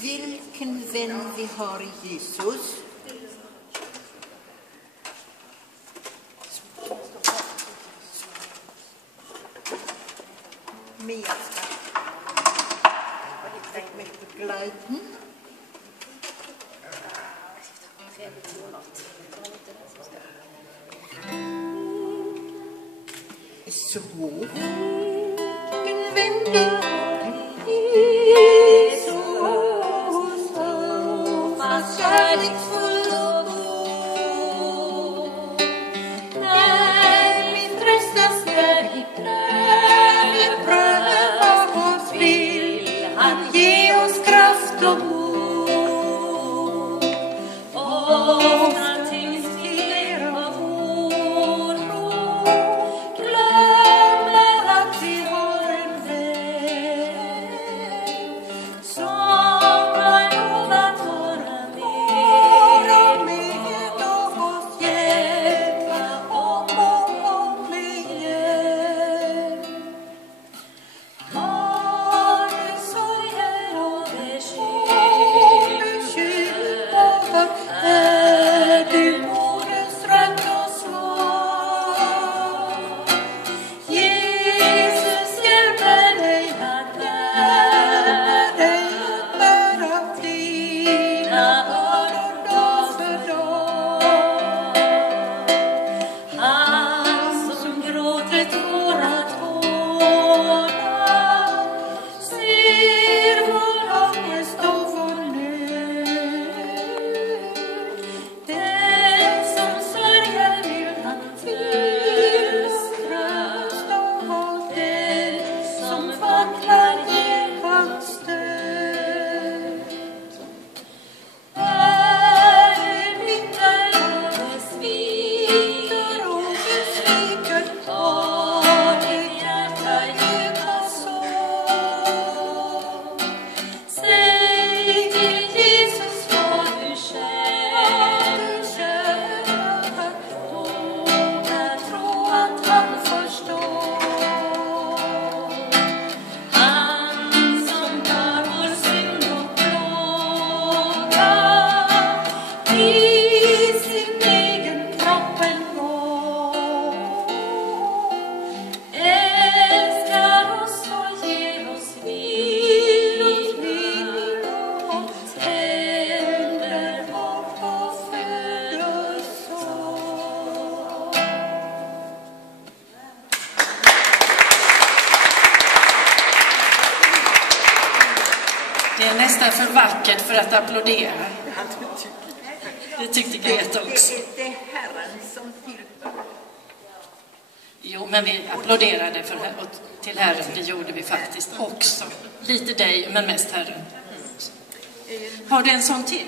Vilken vän vi har i Jesus. Mia ska med på glöden. Så vilken vän du har i Jesus, så fast kärleksfull och god. När vi tröstas där i pröva oss vill han ge oss kraft och mod. Och han tillstiller av oro, glömmer att vi har en vän som har lovat vara med oss, hjälpa om igen. Har du sorger och bekymmer, är du moderns trött och svag. Jesus hjälper dig att bära dina bördor dag för dag. Han som gråter tårar ser vår ångest och vår nöd. Den som sörjer vill han trösta, och den som vacklar ger han stöd. Är det vinter och det sviker och det sviker, har ditt hjärta djupa sorg. Säg till Jesus vad du känner, våga tro att han förstår. Han som tar vår synd och plåga i sin egen kropp en gång, älskar oss och ger oss vila, tänder hopp och föder sorg. Det är nästan för vackert för att applådera. Det tyckte Greta också. Det är Herren som tillgår. Jo, men vi applåderade till Herren, det gjorde vi faktiskt också. Lite dig, men mest Herren. Har du en sån till?